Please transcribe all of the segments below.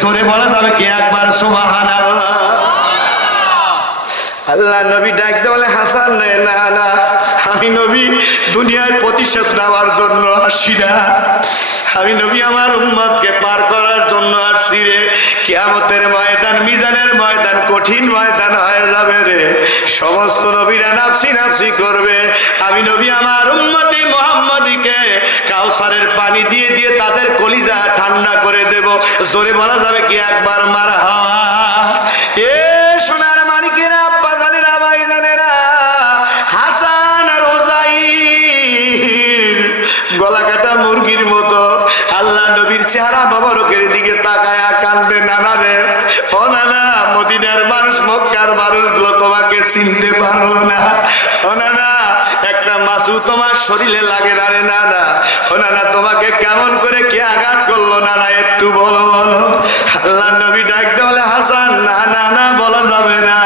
জোরে বলা যাবে কি একবার সুবহানাল্লাহ। আল্লাহ নবী ডাকতে বলে হাসান রে, না না, আমি নবী দুনিয়ায় প্রতিশোধ নেওয়ার জন্য আসছি না, আমি নবী আমার উম্মতকে পার করার জন্য আসছি রে। কিয়ামতের ময়দান, মিজানের ময়দান কঠিন ময়দান হয়ে যাবে রে, সমস্ত নবীরা নাফসি নাফসি করবে, আমি নবী আমার উম্মতি মুহাম্মাদিকে কাউসারের পানি দিয়ে দিয়ে তাদের কলিজা ঠান্ডা করে দেব। জোরে বলা যাবে কি একবার মারহাবা। এ সোনার মানিকেরা, আব্বা জানেরা, ভাই জানেরা, হাসান আর হুসাইন গলা কাটা মুরগির মতো আল্লাহ নবীর চেহারা মোবারকের দিকে তাকায়া কান্দে। নানা রে, ও নানা, মদিনার মানুষ, মক্কার মানুষগুলো তোমাকে চিনতে পারলো না। ও নানা, একটা মাসু তোমার শরীরে লাগে না রে নানা। ও নানা, তোমাকে কেমন করে কে আঘাত করলো নানা, একটু বলো বলো। আল্লাহ নবী ডাকতে বলে হাসান, না না না, বলা যাবে না।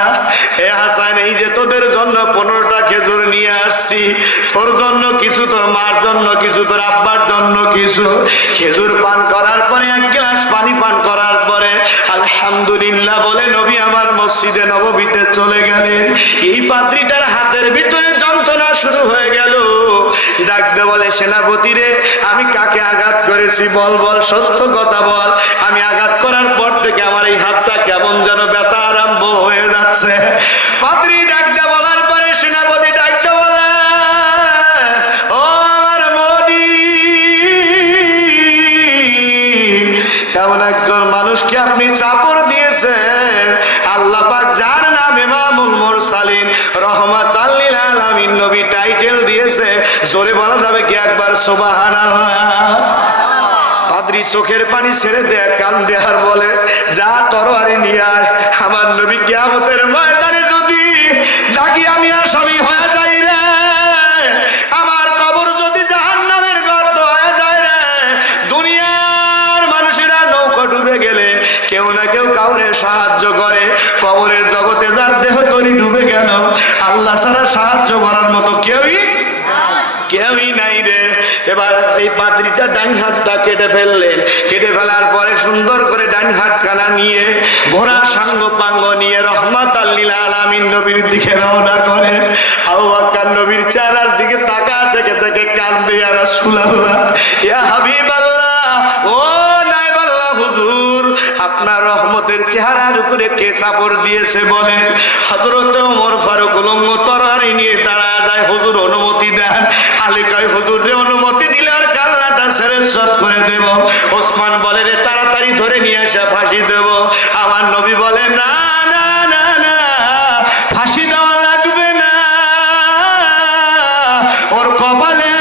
এ হাসান, এই যে তোদের জন্য 15টা খেজুর নিয়ে আসছি, তোর জন্য কিছু, তোর মার জন্য কিছু, তোর আব্বার জন্য কিছু। খেজুর পান করার পরে, এক গ্লাস পানি পান করার পরে আলহামদুলিল্লাহ বলে নবী আমার মসজিদে নববীতে চলে গেলেন। এই পাত্রীটার হাতের ভিতরে যন্ত্রণা শুরু হয়ে গেল। ডাকতে বলে সেনাপতি রে, আমি কাকে আঘাত করেছি বল বল, সত্য কথা বল। আমি আঘাত করার পর থেকে আমার এই হাতটা কেমন যেন ব্যথা আরম্ভ হয়ে যাচ্ছে। পাত্রী ডাকতে বলার পরে সেনাপতি ডাকতে বলে, ও আমার মনি, এমন একজন মানুষকে আপনি চাপড় দিয়েছেন, আল্লাহ পাক যার নাম ইমামুল মুরসালিন রহমাতাল লিল আলামিন নবী টাইটেল দিয়েছে। জোরে বলা যাবে কি একবার সুবহানাল্লাহ। পাদ্রী চোখের পানি ছেড়ে দেয়, কান দেয়ার বলে, যা তরবারি নিয়ে আয়, আমার নবী কিয়ামতের ময়দানে যদি ডাকি আমি আসামি হয়ে যাই রে, আমার কবর যদি জাহান্নামের গর্ত হয়ে যায় রে, দুনিয়ার মানুষেরা নৌকা ডুবে গেলে কেউ না কেউ কাউরে সাহায্য করে, কবরের জগতে যার দেহ তরি ডুবে গেল, আল্লাহ ছাড়া সাহায্য করার মতো কেউই নাই রে। এবার এই পাদ্রীটা ডান হাতটা কেটে ফেললেন। কেটে ফেলার পরে সুন্দর করে ডান হাতখানা নিয়ে ঘোড়া সাঙ্গ পাঙ্গ নিয়ে রহমাতাল লিল আলামিন নবীর দিকে রওনা করে। আবু বকর নবীর চেহারার দিকে তাকা থেকে থেকে কাঁদে, ইয়া রাসূলুল্লাহ, ইয়া হাবিবাল্লাহ, ও নায়েবাল্লাহ হুজুর, আপনার রহমতের চেহারার উপরে কে চাপড় দিয়েছে বলেন। হযরত ওমর ফারুক উলঙ্গ তরবারি নিয়ে দাঁড়া যায়, হুজুর অনুমতি দেন। আলী কয়, হুজুর রে অনুমতি দিলে আর কাল্লাটা ছেড়ে শত করে দেব। ওসমান বলে, রে তাড়াতাড়ি ধরে নিয়ে এসে ফাঁসি দেব। আমার নবী বলে, না না না না, ফাঁসি দেওয়া লাগবে না, ওর কপালে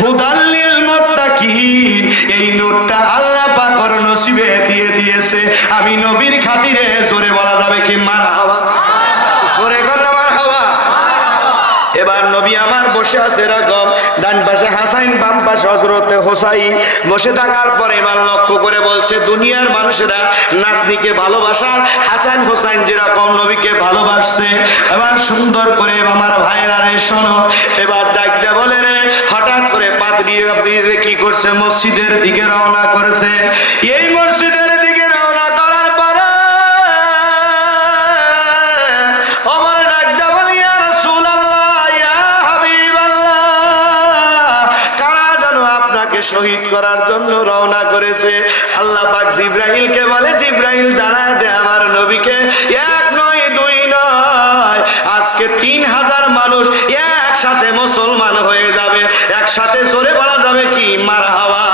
হুদাল্লিল মুত্তাকিন, এই নূরটা আল্লাহ পাক ওর নসিবে দিয়ে দিয়েছে। আমি নবীর খাতিরে, জোরে বলা যাবে কি মারহাবা, জোরে বলা মারহাবা। এবার নবী আমার বসে আছে এরকম, ডান পাশে হাসাইন, বাম পাশে হযরতে হুসাইন বসে থাকার পরে এবার লক্ষ্য করে বলছে, দুনিয়ার মানুষেরা নাতনিকে ভালোবাসা হাসান হুসাইন যেরকম নবীকে ভালোবাসছে। এবার সুন্দর করে আমার ভাইরা রে শোনো, এবার ডাকতে বলে রে, হঠাৎ করে পাদ্রী কি করছে, মসজিদের দিকে রওনা করেছে। এই মসজিদের দিকে রওনা করার পরে ওমর ডাকতে বলে, ইয়া রাসূলুল্লাহ, ইয়া হাবিবাল্লাহ, কারা যেন আপনাকে শহীদ করার জন্য রওনা করেছে। আল্লাহ পাক জিবরাইলকে বলে, জিবরাইল দাঁড়ায় দে আমার নবীকে। এক নয়, দুই নয়, আজকে 3000 মানুষ একসাথে মুসলমান হয়ে যাবে। একসাথে জোরে বলা যাবে কি মারহাবা।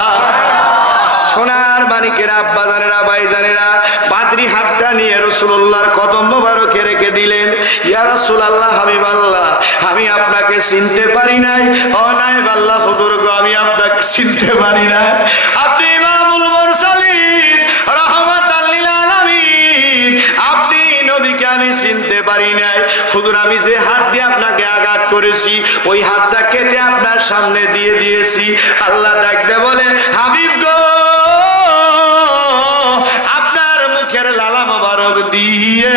সোনার মানিকেরা, আব্বা জানেরা, ভাই জানেরা, পাদ্রী হাতটা নিয়ে রাসূলুল্লাহর কদম মোবারকে রেখে দিলেন। ইয়া রাসূলুল্লাহ, হাবিবাল্লাহ, আমি আপনাকে চিনতে পারি নাই। ও নায়েবাল্লাহ হুজুর গো, আমি আপনাকে চিনতে পারি না, আপনি ইমামুল মুরসালিন রহমাতাল লিল আলামিন, আপনি নবীকে আমি চিনতে পারি নাই। হুজুর, আমি যে হাত দিয়ে আপনাকে আঘাত করেছি, ওই হাতটা কেটে আপনার সামনে দিয়ে দিয়েছি। আল্লাহ ডাকতে বলে, হাবিব গো, আপনার মুখের লালা মোবারক দিয়ে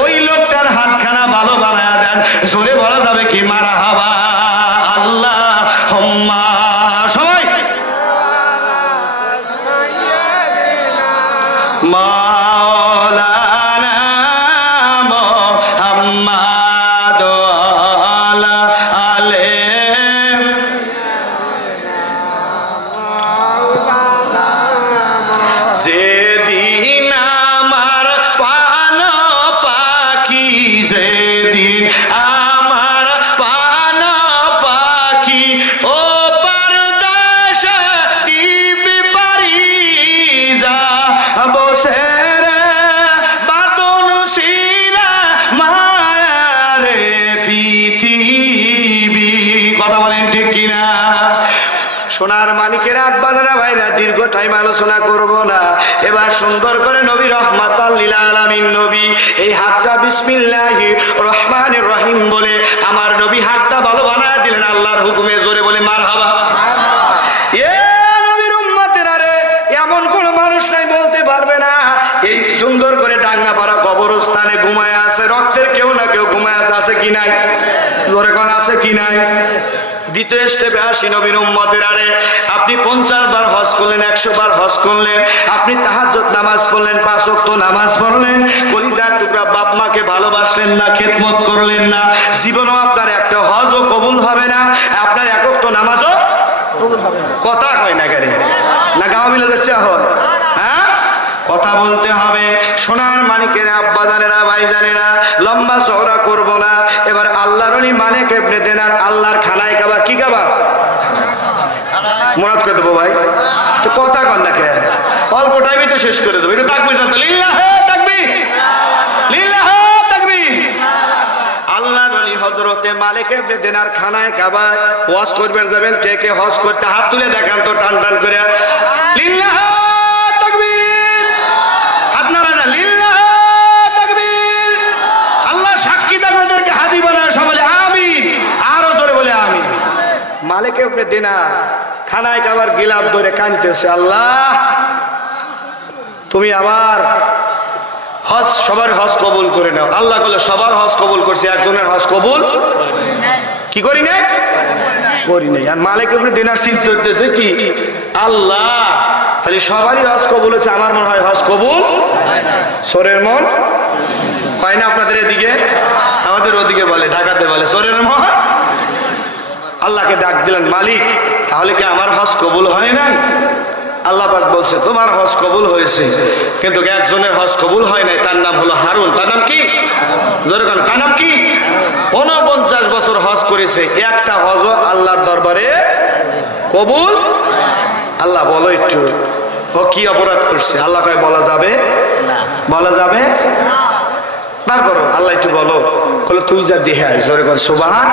ওই লোকটার হাতখানা ভালো বানায়া দেন। জোরে বলা যাবে কি মারহাবা। আল্লাহুম্মা, সবাই মাওলানা মুহাম্মদ আলা আলে যেদিন আমার পান পাখি যেদিন আমার পান পাখি ও পরদেশ দিবি পারি যা বসে রে বাদন সিরা মায়ারে পৃথিবী। কথা বলেন ঠিক কিনা? সোনার মানিকেরা আব্বাজারা ভাইরা দীর্ঘ টাইম আলোচনা করব না। এবার সুন্দর করে নবী রহমাতাল লিল আলামিন নবী এই হাতটা বিসমিল্লাহির রহমানির রহিম বলে আমার নবী হাতটা ভালো বানায় দিলেন আল্লাহর হুকুমে। জোরে বলে মারহাবা। এ নবীর উম্মতেরা রে, এমন কোন মানুষ নাই বলতে পারবে না এই সুন্দর করে ডাঙ্গাপাড়া কবরস্থানে ঘুমায় আছে রক্তের কেউ না কেউ ঘুমায় আছে। আছে কি নাই? জোরে কোন আছে কি নাই? দ্বিতীয় স্টেপে আসি নবীর উম্মতের আরে, আপনি 50 বার হজ করলেন, 100 বার হজ করলেন, আপনি তাহাজ্জুদ নামাজ পড়লেন, 5 ওয়াক্ত নামাজ পড়লেন, কলিজার টুকরা বাপ মাকে ভালোবাসলেন না, খেদমত করলেন না, জীবনও আপনার একটা হজও কবুল হবে না, আপনার এক ওয়াক্ত নামাজও কবুল হবে না। কথা কয় না কেন? না গাওয়া মিলে যাচ্ছে এখন? হ্যাঁ, কথা বলতে হবে। সোনার মানিকেরা আব্বাজানেরা ভাইজানেরা, লম্বা চওড়া করব না। এবার আল্লাহর ওলি মালিক ইবনে দিনার আল্লাহর খানায় কাবা। কি কাবা? মুরাদ করে দেবো ভাই, তো কথা কন না কেন? অল্প টাইমে তো শেষ করে দেবো। একটু তাকবীর জানতো, লিল্লাহে তাকবীর, লিল্লাহে তাকবীর। আল্লাহর ওলি হযরতে মালিক ইবনে দিনার খানায় কাবায় হজ করবে যাবেন। কে কে হজ করতে হাত তুলে দেখান তো টান টান করে। লিল্লাহে মালিক ইবনে দিনার খানায় কাবার গিলাফ ধরে কাঁদতেছে, আল্লাহ তুমি আমার হজ, সবার হজ কবুল করে নাও। আল্লাহ বলে সবার হজ কবুল করছি, একজনের হজ কবুল কি করি নাই? করি নাই। আর মালিক ইবনে দিনার চিন্তা করতেছে কি, আল্লাহ তাহলে সবারই হজ কবুল হয়েছে, আমার মনে হয় হজ কবুল সোরের মন হয় না। আপনাদের এদিকে, আমাদের ওদিকে বলে, ঢাকাতে বলে সোরের মন। আল্লাহকে ডাক দিলেন, মালিক তাহলে কি আমার হজ কবুল হয় নাই? আল্লাহ পাক বলছে তোমার হজ কবুল হয়েছে, কিন্তু একজনের হজ কবুল হয় নাই, তার নাম হলো হারুন। তার নাম কি? তার নাম কি? 49 বছর হজ করেছে, একটা হজও আল্লাহর দরবারে কবুল। আল্লাহ বলো একটু ও কি অপরাধ করছে? আল্লাহ কয় বলা যাবে, বলা যাবে। তারপরও আল্লাহ একটু বলো, বলো তুই যা দেহে আয়। জোরে কর সুবহান।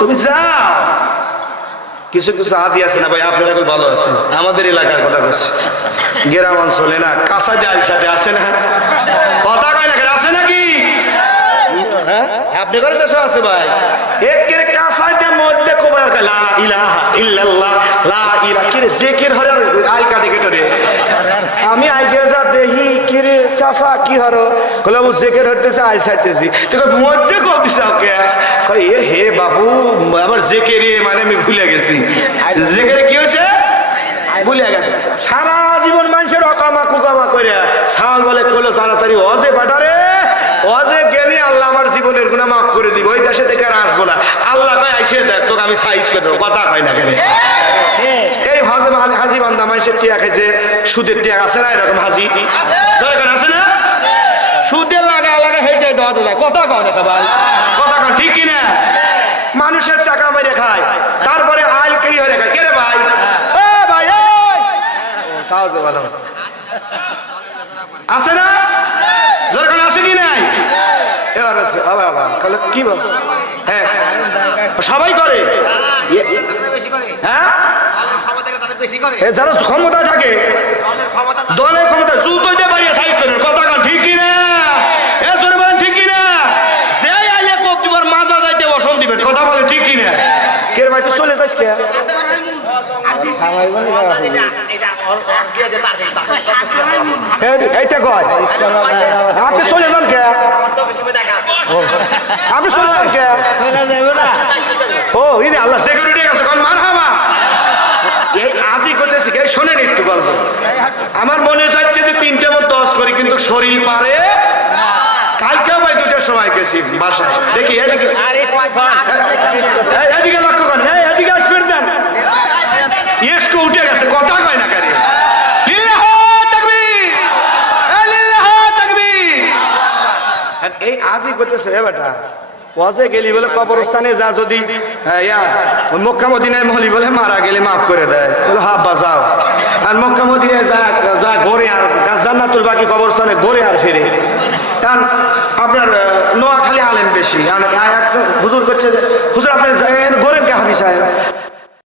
তুমি যাও। কিছু কিছু আজি আছে না ভাই, আপনারা এখন ভালো আছেন, আমাদের এলাকার কথা বলছি, গ্রাম অঞ্চলে না কাঁচা জাল ছাদে আছে না, কথা কয় না আছে নাকি? হ্যাঁ, আপনি করে দেশে আছে ভাই, একের কাঁচাইতে মধ্যে কোবার লা ইলাহা ইল্লাল্লাহ লা ইলাহা কি রে জিকির হরে আই কাটে কেটে রে। আমি আইগে যা দেহি কি রে চাচা কি হরো, কলে ও জিকির হতেছে আই ছাইতেছি, তো মধ্যে কব দিছ কে? কই এ হে বাবু আমার জিকিরে মানে আমি ভুলে গেছি। জিকিরে কি হইছে? ভুলে গেছে। সারা জীবন মানুষের অকামা কুকামা করে সাল বলে কইলো তাড়াতাড়ি অজে পাঠারে, অজে গেলে আল্লাহ আমার জীবনের গুনাহ মাফ করে দিব, ওই দেশে থেকে আর আসবো না। আল্লাহ ভাই আইসে দেখ তোকে আমি সাইজ করে দেবো, কথা কয় না কেন? এই হজে হাজি বান্দা মানুষের টিয়া খাইছে, সুদের টিয়া আছে না এরকম হাজি দরকার আছে না? সুদের লাগা লাগা হেঁটে দেওয়া যায়, কথা কয় না ভাই, কথা কয় ঠিক কিনা? মানুষের টাকা মেরে খায়, তারপরে আইল কি হয়ে খায়। কে রে ভাই? ভাই তাও যে ভালো আছে না? দরকার আছে কি নাই? এবার আছে কি বল? হ্যাঁ সবাই করে, হ্যাঁ যারা ক্ষমতা থাকে দলের ক্ষমতা জুতোইতে পারিয়ে সাইজ করেন, কথা কন ঠিক কিনা? এ জোরে বলেন ঠিক কিনা? যে আইলে কোপ দিবার মাজা যাইতে বসন দিবেন, কথা বলেন ঠিক কিনা? কে ভাই তো চলে যাস কে? এইটা কয় আপনি চলে যান কে? আপনি চলে যান কে? ও ইনি আল্লাহ সিকিউরিটি আছে কোন মারহাবা। এই আজি করতেছি কে শোনেন একটু গল্প। আমার মনে যাচ্ছে যে 3টে মত গেছি বাসায় দেখি এদিকে এদিকে লক্ষ্য করেন এদিকে আসবেন দেন ইয়েস্কো উঠে গেছে কথা কয় না কারি এই আজই করতেছে বেটা ওয়াজে গেলি বলে কবরস্থানে যা যদি মক্কা মদিনায় মহলি বলে মারা গেলে মাফ করে দেয় বলে হাব্বা যাও আর মক্কা মদিনায় যা ঘরে আর জান্নাতুল বাকি কবরস্থানে ঘরে আর ফেরে কারণ আপনার নোয়াখালী আলেম বেশি হুজুর করছে হুজুর আপনি ঘোরেন কে হাজি সাহেব